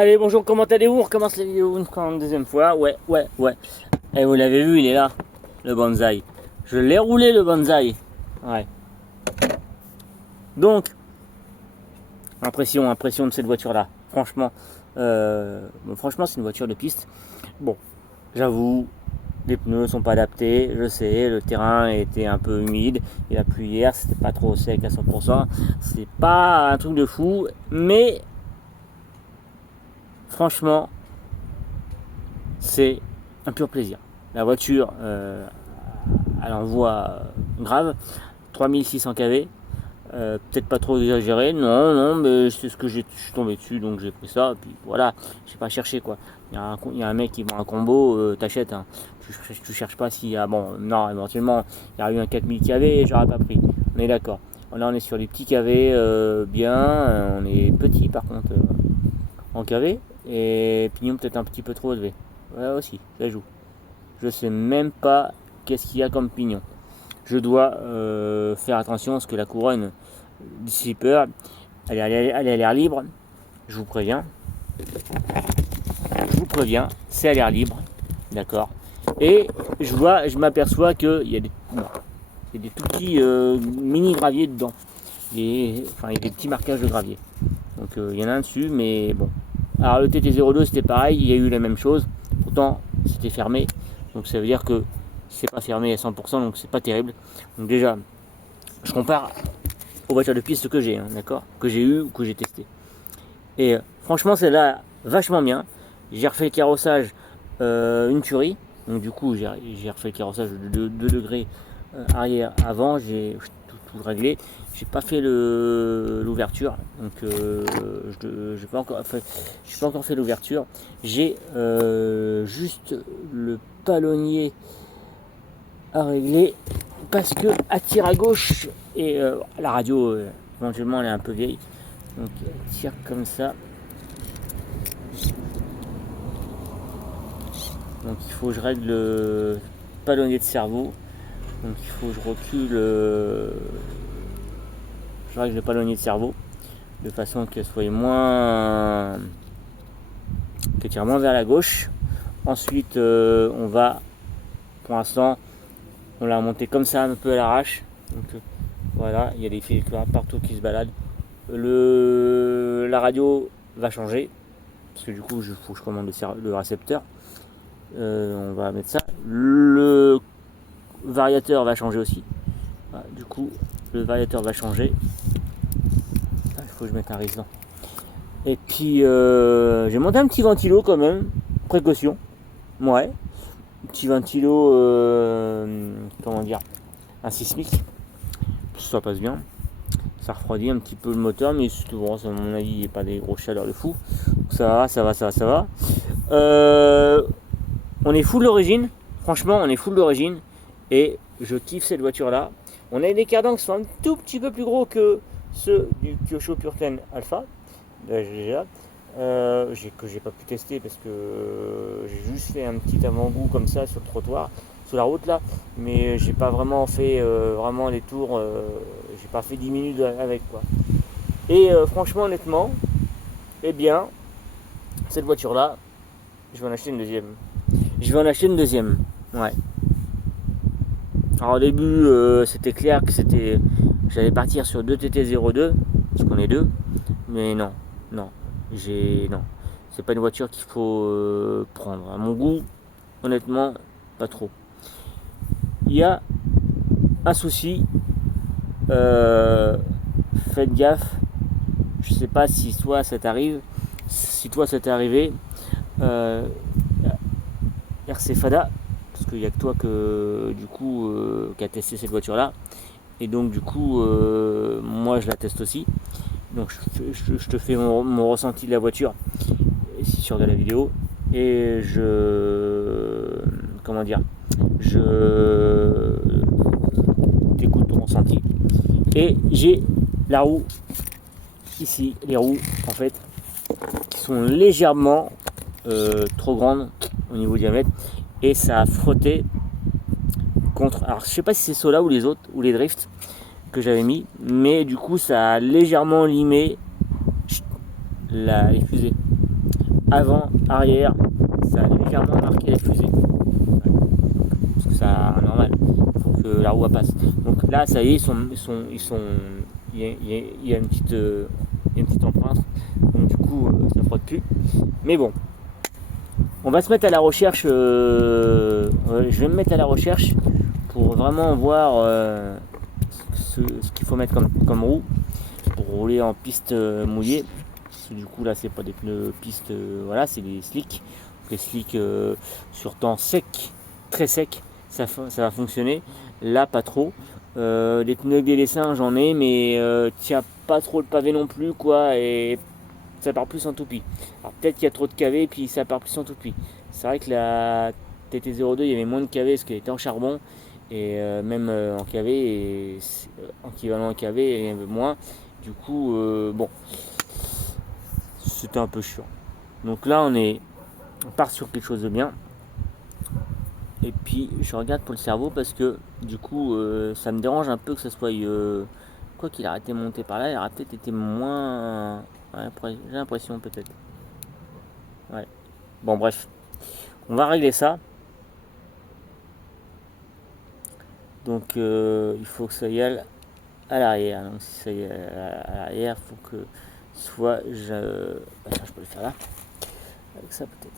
Allez, bonjour, comment allez-vous? On recommence la vidéo une deuxième fois. Ouais. Et vous l'avez vu, il est là, le bonsaï. Je l'ai roulé, le bonsaï. Ouais. Donc, impression de cette voiture-là. Franchement, franchement, c'est une voiture de piste. Bon, j'avoue, les pneus sont pas adaptés, je sais, le terrain était un peu humide, il a plu hier, c'était pas trop sec à 100%, c'est pas un truc de fou, mais franchement, c'est un pur plaisir. La voiture, elle envoie grave, 3600 kV, peut-être pas trop exagéré, non, mais c'est ce que je suis tombé dessus, donc j'ai pris ça, et puis voilà, j'ai pas cherché quoi. Il y a un mec qui vend un combo, t'achètes, hein. Tu cherches pas s'il y a, bon, non, éventuellement, il y a eu un 4000 kV, j'aurais pas pris, on est d'accord. Là, on est sur les petits kV, bien, on est petit par contre, en kV, et pignon peut-être un petit peu trop élevé. Ouais, aussi, ça joue. Je sais même pas qu'est-ce qu'il y a comme pignon. Je dois faire attention à ce que la couronne dissipeur, elle a l'air libre. Je vous préviens. C'est à l'air libre. D'accord. Et je m'aperçois qu'il y a des tout petits mini graviers dedans. Il y a des petits marquages de gravier. Donc il y en a un dessus, mais bon. Alors le TT02 c'était pareil, il y a eu la même chose. Pourtant c'était fermé. Donc ça veut dire que c'est pas fermé à 100%, donc c'est pas terrible. Donc déjà, je compare aux voitures de piste que j'ai, hein, d'accord, que j'ai eu ou que j'ai testé. Et franchement, celle-là, vachement bien. J'ai refait le carrossage, une tuerie. Donc du coup, j'ai refait le carrossage de 2 degrés arrière, avant. J'ai tout réglé. J'ai pas fait l'ouverture, donc j'ai pas encore fait l'ouverture. J'ai juste le palonnier à régler parce que elle tire à gauche et la radio éventuellement elle est un peu vieille, donc elle tire comme ça. Donc il faut que je règle le palonnier de cerveau, donc il faut que je recule, je règle le palonnier de cerveau de façon qu'elle soit moins, qu'elle tire moins vers la gauche. Ensuite on va, pour l'instant on l'a monté comme ça un peu à l'arrache, donc voilà, il y a des fils partout qui se baladent. La radio va changer, parce que du coup il faut que je commande le récepteur. On va mettre ça. Le variateur va changer aussi. Voilà, du coup le variateur va changer. Il faut que je mette un résident. Et puis j'ai monté un petit ventilo quand même, précaution. Ouais, petit ventilo, comment dire, un sismique. Ça passe bien. Ça refroidit un petit peu le moteur, mais c'est bon, à mon avis, il n'y a pas des grosses chaleurs de fou. Ça va. On est full d'origine, franchement, on est full d'origine, et je kiffe cette voiture-là. On a des cardans qui sont un tout petit peu plus gros que ceux du Kyosho Pure10 Alpha, que j'ai pas pu tester parce que j'ai juste fait un petit avant-goût comme ça sur le trottoir, sur la route là, mais j'ai pas vraiment fait vraiment les tours, j'ai pas fait 10 minutes avec quoi. Et franchement, honnêtement, eh bien, cette voiture là, je vais en acheter une deuxième. Ouais. Alors au début, c'était clair que j'allais partir sur 2 TT02, parce qu'on est deux, mais non, c'est pas une voiture qu'il faut prendre. À mon goût, honnêtement, pas trop. Il y a un souci, faites gaffe. Je sais pas si toi ça t'arrive, si toi ça t'est arrivé, RC Fada, parce qu'il n'y a que toi du coup qui a testé cette voiture là, et donc du coup moi je la teste aussi, donc je te fais mon ressenti de la voiture si tu regardes la vidéo, et je t'écoute ton ressenti. Et j'ai la roue ici, les roues en fait qui sont légèrement trop grandes au niveau diamètre, et ça a frotté contre, alors je sais pas si c'est ceux-là ou les autres ou les drifts que j'avais mis, mais du coup ça a légèrement limé les fusées. avant, arrière, ça a légèrement marqué la fusée. Parce que ça, normal, il faut que la roue passe. Donc là, ça y est, il y a une petite empreinte. Donc du coup, ça frotte plus. Mais bon, on va se mettre à la recherche. Je vais me mettre à la recherche pour vraiment voir ce qu'il faut mettre comme roue pour rouler en piste mouillée. Parce que du coup là c'est pas des pneus piste, voilà, c'est des slicks. Les slicks sur temps sec, très sec, ça va fonctionner. Là pas trop. Les pneus avec des dessins j'en ai, mais tiens pas trop le pavé non plus quoi, et ça part plus en toupie. Alors peut-être qu'il y a trop de KV et puis ça part plus en toupie. C'est vrai que la TT02 il y avait moins de KV parce qu'elle était en charbon, et même en KV, et équivalent en KV, il y avait moins. Du coup, bon, c'était un peu chiant. Donc là on part sur quelque chose de bien. Et puis je regarde pour le cerveau parce que du coup ça me dérange un peu que ça soit quoi qu'il a été monté par là, il aurait peut-être été moins, ouais, j'ai l'impression peut-être. Ouais. Bon bref, on va régler ça. Donc il faut que ça y aille à l'arrière. Donc si ça y est à l'arrière, il faut que soit je peux le faire là avec ça peut-être.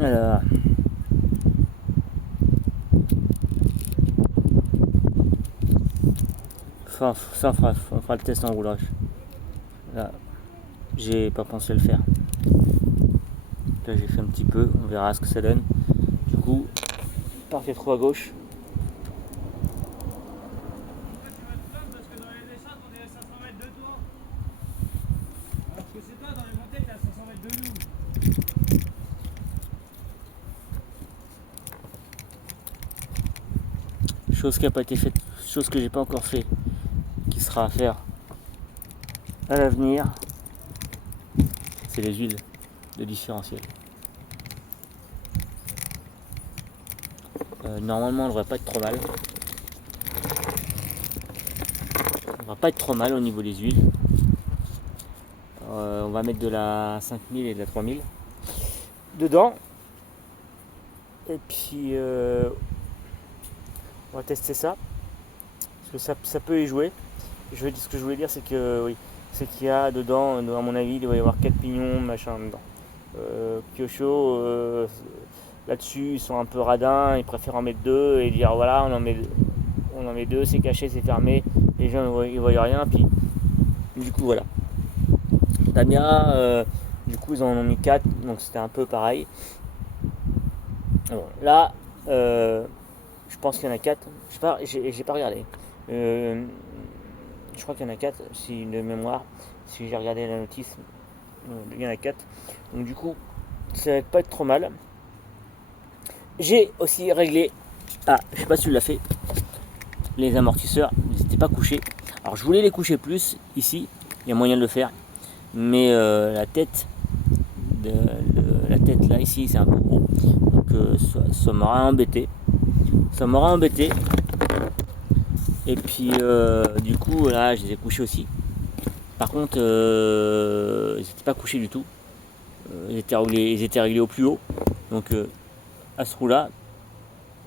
Alors, ça on fera le test en roulage. Là, j'ai pas pensé le faire. Là, j'ai fait un petit peu, on verra ce que ça donne. Du coup, partez trop à gauche. Chose qui n'a pas été faite, chose que j'ai pas encore fait, qui sera à faire à l'avenir, c'est les huiles de différentiel. Normalement, on devrait pas être trop mal. On va pas être trop mal au niveau des huiles. On va mettre de la 5000 et de la 3000 dedans. Et puis on va tester ça. Parce que ça peut y jouer. Ce que je voulais dire, c'est que oui, c'est qu'il y a dedans, à mon avis, il doit y avoir 4 pignons, machin dedans. Kyosho, là-dessus, ils sont un peu radins, ils préfèrent en mettre 2 et dire voilà, on en met 2, c'est caché, c'est fermé, les gens ils voient rien, puis du coup voilà. Tamiya, du coup ils en ont mis 4, donc c'était un peu pareil. Bon, là, je pense qu'il y en a 4, j'ai pas regardé. Je crois qu'il y en a 4, si de mémoire, si j'ai regardé la notice, il y en a 4. Donc du coup, ça va pas être trop mal. J'ai aussi réglé, je sais pas si tu l'as fait, les amortisseurs, ils n'étaient pas couchés. Alors je voulais les coucher plus, ici, il y a moyen de le faire, mais la tête là, ici, c'est un peu gros, donc ça m'aura embêté. Et puis du coup là je les ai couchés aussi. Par contre ils n'étaient pas couchés du tout. Ils étaient réglés au plus haut. Donc à ce trou là.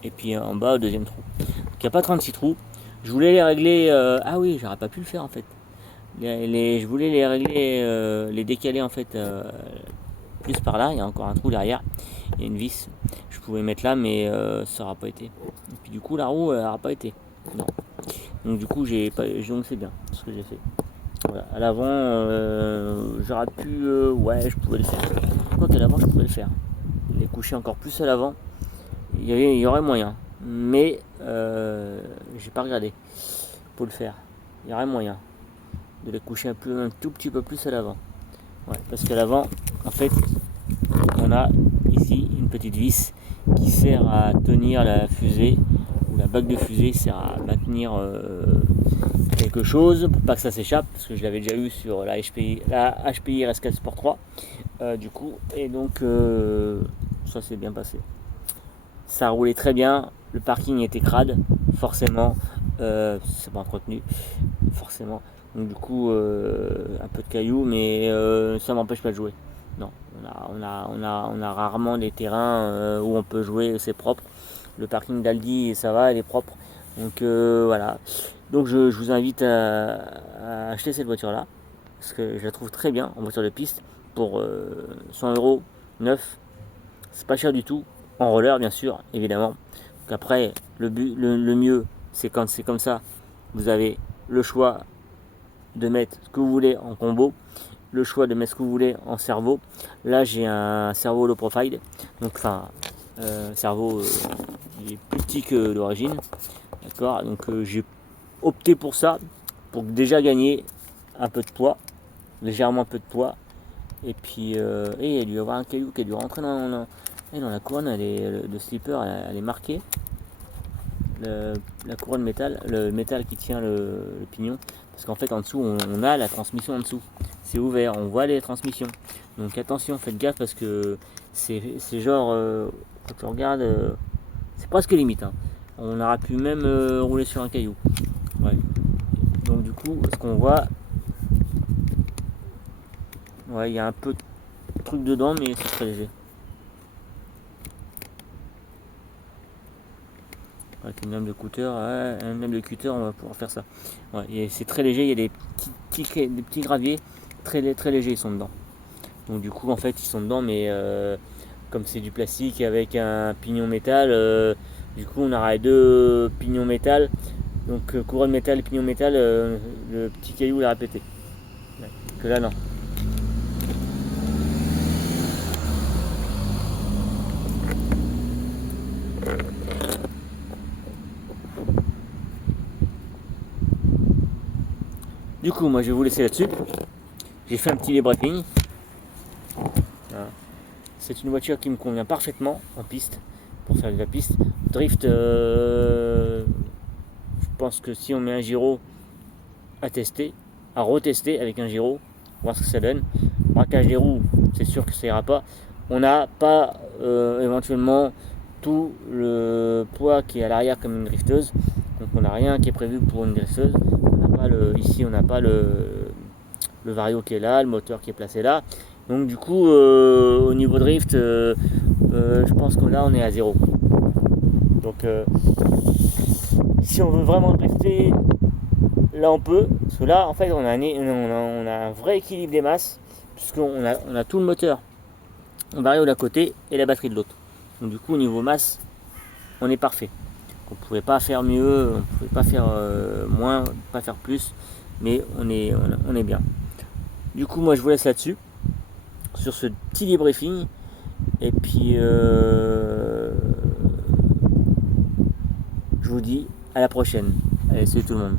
Et puis en bas au deuxième trou. Donc il n'y a pas 36 trous. Je voulais les régler. Ah oui, j'aurais pas pu le faire en fait. Je voulais les régler, les décaler en fait plus par là. Il y a encore un trou derrière. Il y a une vis. Je pouvais mettre là, mais ça n'aura pas été. Et puis du coup la roue elle n'aura pas été. Non. Donc du coup donc c'est bien ce que j'ai fait. Voilà. À l'avant j'aurais pu ouais je pouvais le faire. Quoi qu'à l'avant je pouvais le faire. Les coucher encore plus à l'avant. Il y aurait moyen. Mais j'ai pas regardé pour le faire. Il y aurait moyen de les coucher un tout petit peu plus à l'avant. Ouais, parce qu'à l'avant, en fait, on a ici une petite vis qui sert à tenir la fusée, ou où la bague de fusée sert à maintenir quelque chose pour pas que ça s'échappe, parce que je l'avais déjà eu sur la HPI RS4 Sport 3 du coup, et donc ça s'est bien passé. Ça roulait très bien, le parking était crade, forcément, c'est pas entretenu, forcément. Donc du coup, un peu de cailloux, mais ça m'empêche pas de jouer. Non, on a rarement des terrains où on peut jouer, c'est propre. Le parking d'Aldi, ça va, il est propre. Donc voilà. Donc je vous invite à acheter cette voiture-là, parce que je la trouve très bien en voiture de piste pour 100 € neuf. C'est pas cher du tout, en roller bien sûr, évidemment. Donc après, le mieux, c'est quand c'est comme ça, vous avez le choix de mettre ce que vous voulez en combo, le choix de mettre ce que vous voulez en servo. Là, j'ai un servo low profile, donc enfin, servo il est plus petit que d'origine, d'accord. Donc j'ai opté pour ça, pour déjà gagner un peu de poids, légèrement un peu de poids. Et puis, il y a dû y avoir un caillou qui a dû rentrer dans la couronne, de slipper, elle est marquée. La couronne métal, le métal qui tient le pignon, parce qu'en fait en dessous on a la transmission en dessous, c'est ouvert, on voit les transmissions, donc attention, faites gaffe, parce que c'est genre, quand on regarde, c'est presque limite, hein. On aurait pu même rouler sur un caillou, ouais. Donc du coup, ce qu'on voit, ouais, il y a un peu de truc dedans, mais c'est très léger. Avec une lame de cutter, une lame de cutter, on va pouvoir faire ça. Ouais, c'est très léger, il y a des petits graviers très, très légers, ils sont dedans. Donc du coup, en fait, ils sont dedans, mais comme c'est du plastique avec un pignon métal, du coup, on aura deux pignons métal. Donc couronne métal et pignon métal, le petit caillou l'a répété. Ouais, que là, non. Du coup, moi je vais vous laisser là-dessus. J'ai fait un petit débriefing. Voilà. C'est une voiture qui me convient parfaitement en piste, pour faire de la piste. Drift, je pense que si on met un gyro à tester, à retester avec un gyro, voir ce que ça donne. Braquage des roues, c'est sûr que ça ira pas. On n'a pas éventuellement tout le poids qui est à l'arrière comme une drifteuse, donc on n'a rien qui est prévu pour une drifteuse. Ici on n'a pas le vario qui est là, le moteur qui est placé là, donc du coup au niveau drift, je pense que là on est à zéro. Donc si on veut vraiment drifter, là on peut, parce que là en fait on a un vrai équilibre des masses, puisqu'on a tout le moteur, on vario d'un côté et la batterie de l'autre. Donc du coup au niveau masse, on est parfait. On ne pouvait pas faire mieux, on ne pouvait pas faire moins, pas faire plus, mais on est bien. Du coup moi je vous laisse là-dessus, sur ce petit débriefing, et puis je vous dis à la prochaine. Allez, salut tout le monde.